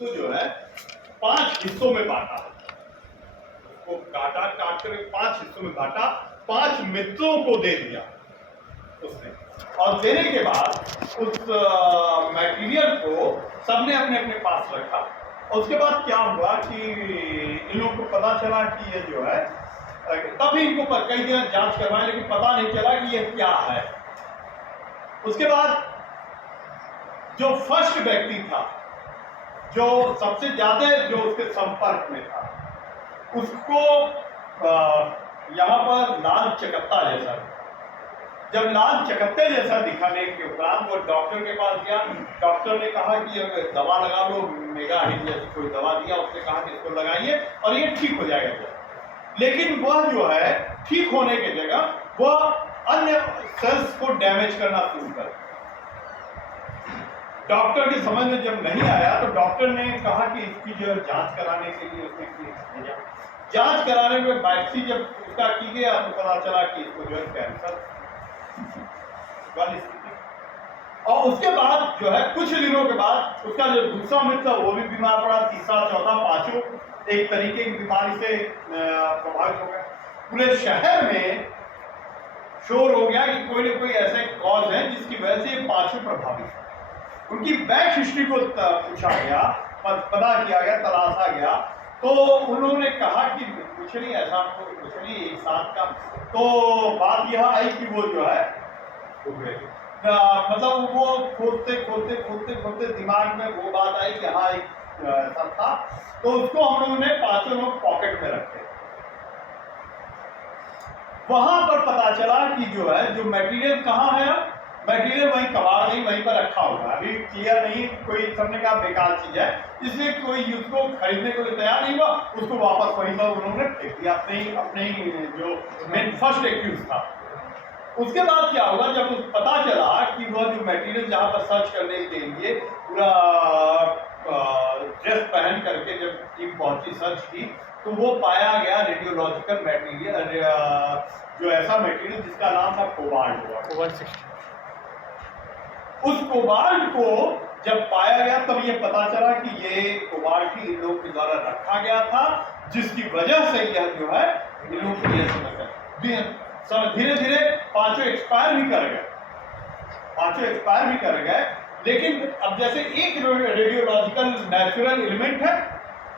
तो जो है 5 हिस्सों में बांटा, उसको काट कर 5 हिस्सों में बांटा, 5 मित्रों को दे दिया उसने। और देने के बाद उस मटेरियल को सबने अपने अपने पास रखा। और उसके बाद क्या हुआ कि इन लोगों को पता चला कि ये जो है, तभी इनको पर कई दिन जांच करवाए लेकिन पता नहीं चला कि ये क्या है। उसके बाद जो फर्स्ट व्यक्ति था, जो सबसे ज्यादा जो उसके संपर्क में था, उसको यहाँ पर लाल चकत्ता जैसा, जब लाल चकत्ते जैसा दिखाने के उपरांत वो डॉक्टर के पास गया। डॉक्टर ने कहा कि दवा लगा लो, मेगा हिट जैसी कोई दवा दिया, उसने कहा कि इसको लगाइए और ये ठीक हो जाएगा। लेकिन वह जो है ठीक होने की जगह वह अन्य सेल्स को डैमेज करना शुरू कर। डॉक्टर की समझ में जब नहीं आया तो डॉक्टर ने कहा कि इसकी जो जांच कराने के लिए उसने भेजा। जांच कराने में बायोप्सी जब उसका की गया तो पता चला कि इसको जो है कैंसर वाली स्थिति। और उसके बाद जो है कुछ दिनों के बाद उसका जो दूसरा मित्र वो भी बीमार पड़ा, तीसरा, चौथा, पांचों एक तरीके की बीमारी से प्रभावित हो गए। पूरे शहर में शोर हो गया कि कोई न कोई ऐसे कॉज है जिसकी वजह से ये पांचों प्रभावित है। उनकी बैक हिस्ट्री को पूछा गया, पता किया गया, तलाशा गया, तो उन्होंने कहा कि कुछ नहीं, ऐसा कुछ नहीं, एक साथ का। तो बात यह आई कि वो जो है मतलब वो खोदते दिमाग में वो बात आई कि हाँ एक ऐसा था। तो उसको हम लोगों ने पांचों लोग पॉकेट में रखे। वहां पर पता चला कि जो है जो मटेरियल कहाँ है, मटेरियल वहीं कबाड़ नहीं, वहीं पर रखा होगा। अभी क्लियर नहीं, कोई सबने कहा बेकार चीज है, इसलिए कोई उसको खरीदने को तैयार नहीं हुआ, उसको वापस वहीं पर उन्होंने फेंक दिया, अपने जो मेन फर्स्ट एक्यूज था। उसके बाद क्या होगा, जब पता चला कि वह जो मटेरियल जहां पर सर्च करने के लिए पूरा ड्रेस पहन करके जब टीम पहुंची सर्च की, तो वो पाया गया रेडियोलॉजिकल मटेरियल, जो ऐसा मटेरियल जिसका नाम था कोबाल्ट। उस कोबाल्ट को जब पाया गया तब ये पता चला कि ये कोबाल्ट ही इन लोगों के द्वारा रखा गया था, जिसकी वजह से यह जो है इन लोगों की यह समस्या। धीरे धीरे पांचों एक्सपायर भी कर गए। लेकिन अब जैसे एक रेडियोलॉजिकल नेचुरल एलिमेंट है,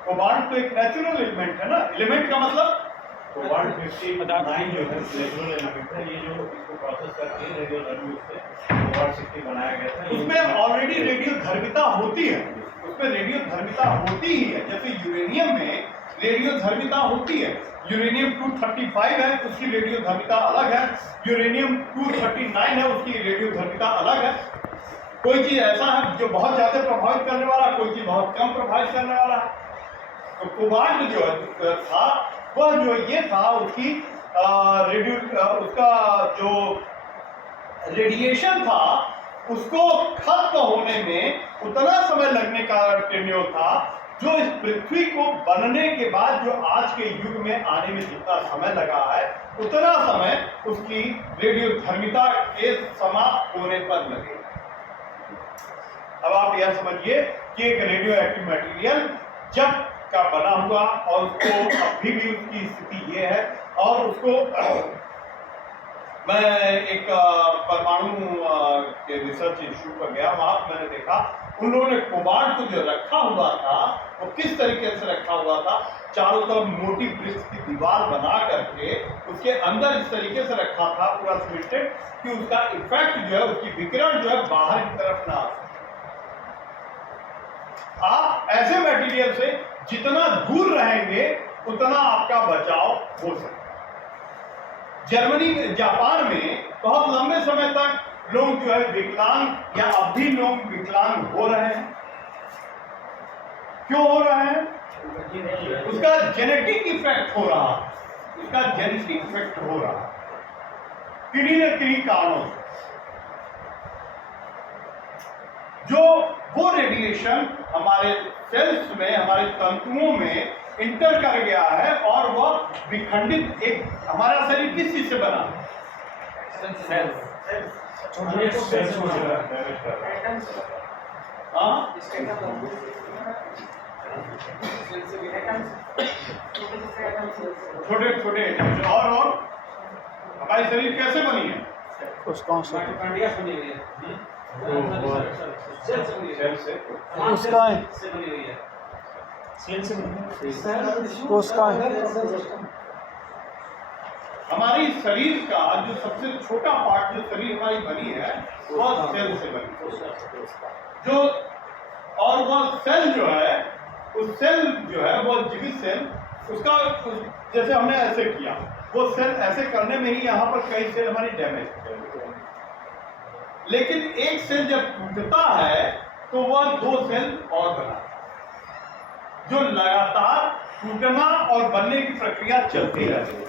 कोबाल्ट तो एक नेचुरल एलिमेंट है ना। एलिमेंट का मतलब कोबाल्ट 59 जो है नेचुरल एलिमेंट है। ये जो इसको प्रोसेस करके रेडियोधर्मी से कोबाल्ट 60 बनाया गया था। उसमें ऑलरेडी रेडियोधर्मिता होती है, उसमें रेडियोधर्मिता होती ही है। जैसे यूरेनियम में रेडियोधर्मिता होती है, यूरेनियम 235 है, उसकी रेडियोधर्मिता अलग है। यूरेनियम 239 है, उसकी रेडियोधर्मिता अलग है। कोई चीज ऐसा है जो बहुत ज्यादा प्रभावित करने वाला, कोई चीज बहुत कम प्रभावित करने वाला है। तो कोबाल्ट जो था वह जो ये था उसकी उसका जो रेडिएशन था उसको खत्म होने में उतना समय लगने का टेन्योर था जो इस पृथ्वी को बनने के बाद जो आज के युग में आने में जितना समय लगा है उतना समय उसकी रेडियोधर्मिता के समाप्त होने पर लगे। अब आप यह समझिए कि एक रेडियो एक्टिव मटेरियल जब का बना हुआ और उसको अभी भी उसकी स्थिति ये है। और उसको मैं एक परमाणु के रिसर्च इंस्टीट्यूट पर गया, वहां मैंने देखा उन लोगों ने कोबाल्ट को जो रखा हुआ था वो किस तरीके से रखा हुआ था। चारों तरफ मोटी ब्रिक्स की दीवार बना करके उसके अंदर इस तरीके से रखा था पूरा सीमेंटेड कि उसका इफेक्ट जो है, उसकी विकिरण जो है बाहर की तरफ ना आ सके। आप ऐसे मटेरियल से जितना दूर रहेंगे उतना आपका बचाव हो सकता है। जर्मनी, जापान में बहुत लंबे समय तक लोग जो है विकलांग, या अब भी लोग विकलांग हो रहे हैं। क्यों हो रहे हैं? उसका जेनेटिक इफेक्ट हो रहा है, उसका जेनेटिक इफेक्ट हो रहा है किन्हीं न किन्हीं कारणों से। जो वो रेडिएशन हमारे सेल्स में, हमारे तंतुओं में इंटर कर गया है और वह विखंडित, एक हमारा शरीर किस चीज से बना है? सेल्स। छोटे छोटे और हमारी शरीर कैसे बनी है? कोशिकाओं से माइटोकॉन्ड्रिया से बनी हुई है। सेल से बनी हुई है। सेल से। कोशिकाएं से बनी हुई है। कोशिकाएं हमारी शरीर का जो सबसे छोटा पार्ट जो शरीर हमारी बनी है वह सेल से बनी है। जो और वह सेल जो है उस सेल जो है वो जीवित सेल उसका जैसे हमने ऐसे किया वो सेल ऐसे करने में ही यहाँ पर कई सेल हमारी डैमेज हो गए। लेकिन एक सेल जब टूटता है तो वह दो सेल और बनाता है जो लगातार टूटना और बनने की प्रक्रिया चलती रहती है।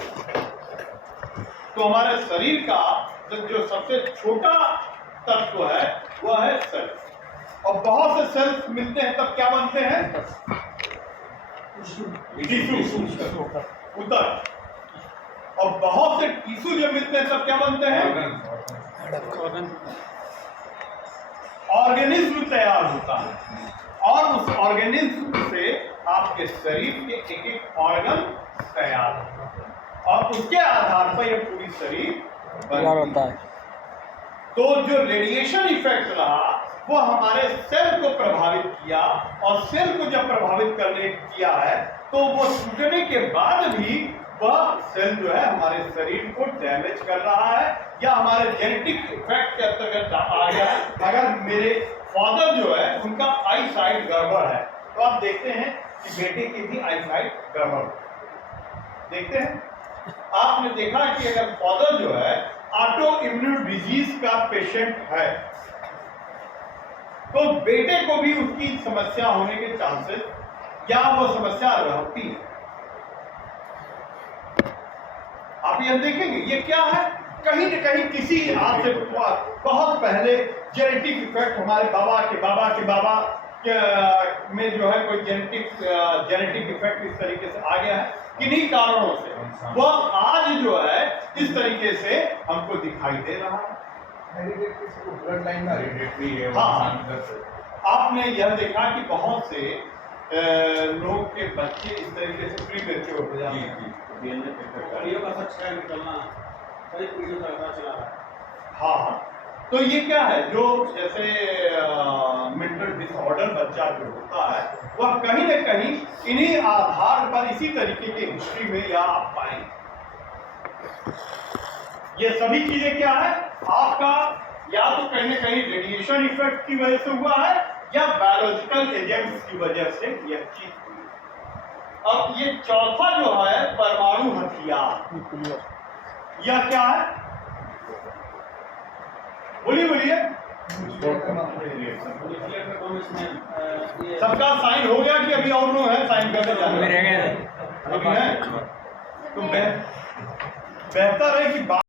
तो हमारे शरीर का जो सबसे छोटा तत्व है वह है सेल और बहुत से सेल्स मिलते हैं तब क्या बनते हैं? टिश्यू उतर और बहुत से टिश्यू जब मिलते हैं तब क्या बनते हैं? ऑर्गेनिज्म तैयार होता है और उस ऑर्गेनिज्म से आपके शरीर के एक एक ऑर्गन तैयार होता है और उसके आधार पर यह पूरी शरीर तैयार होता है। तो जो रेडिएशन इफेक्ट रहा वो हमारे सेल को प्रभावित किया और सेल को जब प्रभावित करने किया है तो वो टूटने के बाद भी वह सेल जो है हमारे शरीर को डैमेज कर रहा है या हमारे जेनेटिक इफेक्ट के अंतर्गत आ गया है। अगर मेरे फादर जो है उनका आई साइट गड़बड़ है तो आप देखते हैं कि बेटे की भी आई साइट गड़बड़ देखते हैं। आपने देखा कि अगर फादर जो है ऑटो इम्यून डिजीज का पेशेंट है तो बेटे को भी उसकी समस्या होने के चांसेस या वो समस्या रहती है। आप ये देखेंगे ये क्या है? कहीं न कहीं किसी आज से बहुत पहले जेनेटिक इफेक्ट हमारे बाबा के में जो है कोई जेनेटिक इफेक्ट इस तरीके से आ गया है किन्हीं कारणों से वह आज जो है इस तरीके से हमको दिखाई दे रहा है। ब्लड लाइन में हेरिडिटरी है। हाँ, आपने यह देखा कि बहुत से लोग के बच्चे इस तरीके से प्रीमेच्योर हो जाते हैं। पीढ़ियों का सच है निकलना कई पीढ़ियों तक पता चला है। हाँ, तो ये क्या है जो जैसे मेंटल डिसऑर्डर बच्चा जो होता है वह कहीं न कहीं इन्हीं आधार पर इसी तरीके के हिस्ट्री में या आप पाएंगे। ये सभी चीजें क्या है आपका या तो कहीं न कहीं रेडिएशन इफेक्ट की वजह से हुआ है या बायोलॉजिकल एजेंट्स की वजह से यह चीज हुई। अब ये चौथा जो है परमाणु हथियार यह क्या है? बोलिए सबका साइन हो गया कि अभी और लोग हैं साइन करने जा रहे हैं? अभी है तो बेहतर है कि